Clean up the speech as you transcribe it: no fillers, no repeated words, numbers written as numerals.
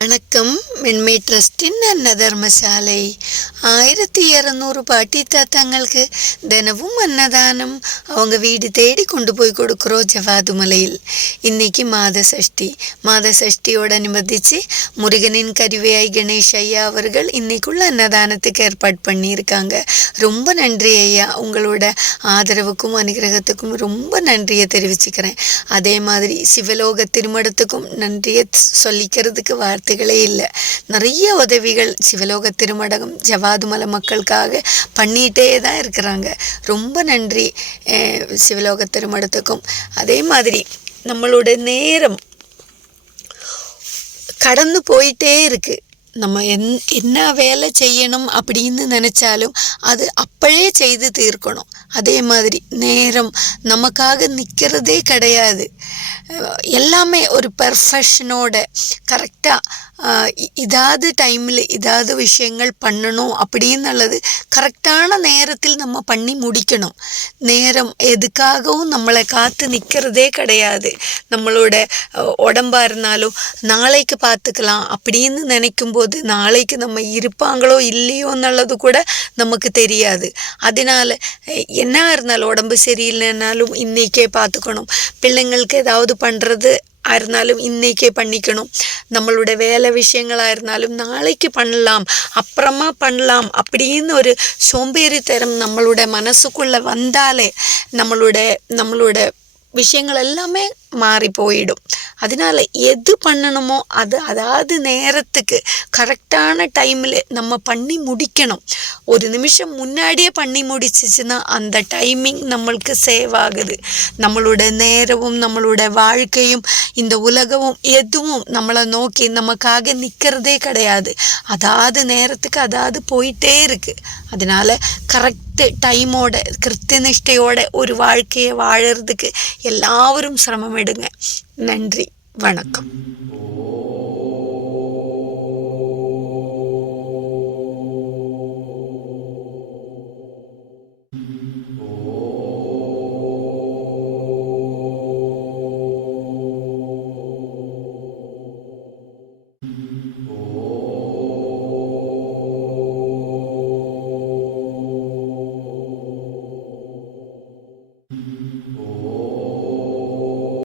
வணக்கம். மென்மை ட்ரஸ்டின் அன்னதர்மசாலை 1200 பாட்டி தாத்தாங்களுக்கு தினமும் அன்னதானம் அவங்க வீடு தேடி கொண்டு போய் கொடுக்குறோம் ஜவாது மலையில். இன்னைக்கு மாத சஷ்டியோட நிபந்திச்சு முருகனின் கருவையாய் கணேஷ் ஐயா அவர்கள் இன்னைக்குள்ள அன்னதானத்துக்கு ஏற்பாடு பண்ணியிருக்காங்க. ரொம்ப நன்றி ஐயா, உங்களோட ஆதரவுக்கும் அனுகிரகத்துக்கும் ரொம்ப நன்றியை தெரிவிச்சுக்கிறேன். அதே மாதிரி சிவலோக திருமணத்துக்கும் நன்றியை சொல்லிக்கிறதுக்கு வார்த்தைகளே இல்லை. நிறைய உதவிகள் சிவலோக திருமடகம் ஜவாதுமலை மக்களுக்காக பண்ணிகிட்டே தான் இருக்கிறாங்க. ரொம்ப நன்றி சிவலோக திருமடத்துக்கும். அதே மாதிரி நம்மளோட நேரம் கடந்து போயிட்டே இருக்கு. நம்ம என்ன வேலை செய்யணும் அப்படின்னு நினச்சாலும் அது அப்பவே செய்து தீர்க்கணும். அதே மாதிரி நேரம் நமக்காக நிற்கிறதே கிடையாது. எல்லாமே ஒரு பெர்ஃபெக்ஷனோட கரெக்டாக இதாவது டைமில் இதாவது விஷயங்கள் பண்ணணும் அப்படின்னுள்ளது கரெக்டான நேரத்தில் நம்ம பண்ணி முடிக்கணும். நேரம் எதுக்காகவும் நம்மளை காத்து நிற்கிறதே கிடையாது. நம்மளோட உடம்பாக இருந்தாலும் நாளைக்கு பார்த்துக்கலாம் அப்படின்னு நினைக்கும்போது நாளைக்கு நம்ம இருப்பாங்களோ இல்லையோன்னுள்ளது கூட நமக்கு தெரியாது. அதனால என்ன இருந்தாலும் உடம்பு சரியில்லைனாலும் இன்னைக்கே பார்த்துக்கணும். பிள்ளைங்களுக்கு ஏதாவது பண்ணுறது இருந்தாலும் இன்னைக்கே பண்ணிக்கணும். நம்மளோட வேலை விஷயங்களாக இருந்தாலும் நாளைக்கு பண்ணலாம், அப்புறமா பண்ணலாம் அப்படின்னு ஒரு சோம்பேறித்தனம் நம்மளோட மனசுக்குள்ளே வந்தாலே நம்மளோட விஷயங்கள் எல்லாமே மாறி போயிடும். அதனால எது பண்ணணுமோ அதாவது நேரத்துக்கு கரெக்டான டைமில் நம்ம பண்ணி முடிக்கணும். ஒரு நிமிஷம் முன்னாடியே பண்ணி முடிச்சிச்சுன்னா அந்த டைமிங் நம்மளுக்கு சேவ் ஆகுது. நம்மளோட நேரமும் நம்மளோட வாழ்க்கையும் இந்த உலகமும் எதுவும் நம்மளை நோக்கி நமக்காக நிற்கிறதே கிடையாது. அதாவது நேரத்துக்கு அதாவது போயிட்டே இருக்கு. அதனால கரெக்ட் டைமோட கிருத்தியநிஷ்டையோட ஒரு வாழ்க்கையை வாழறதுக்கு எல்லாரும் சிரமம் எடுங்க. நன்றி, வணக்கம்.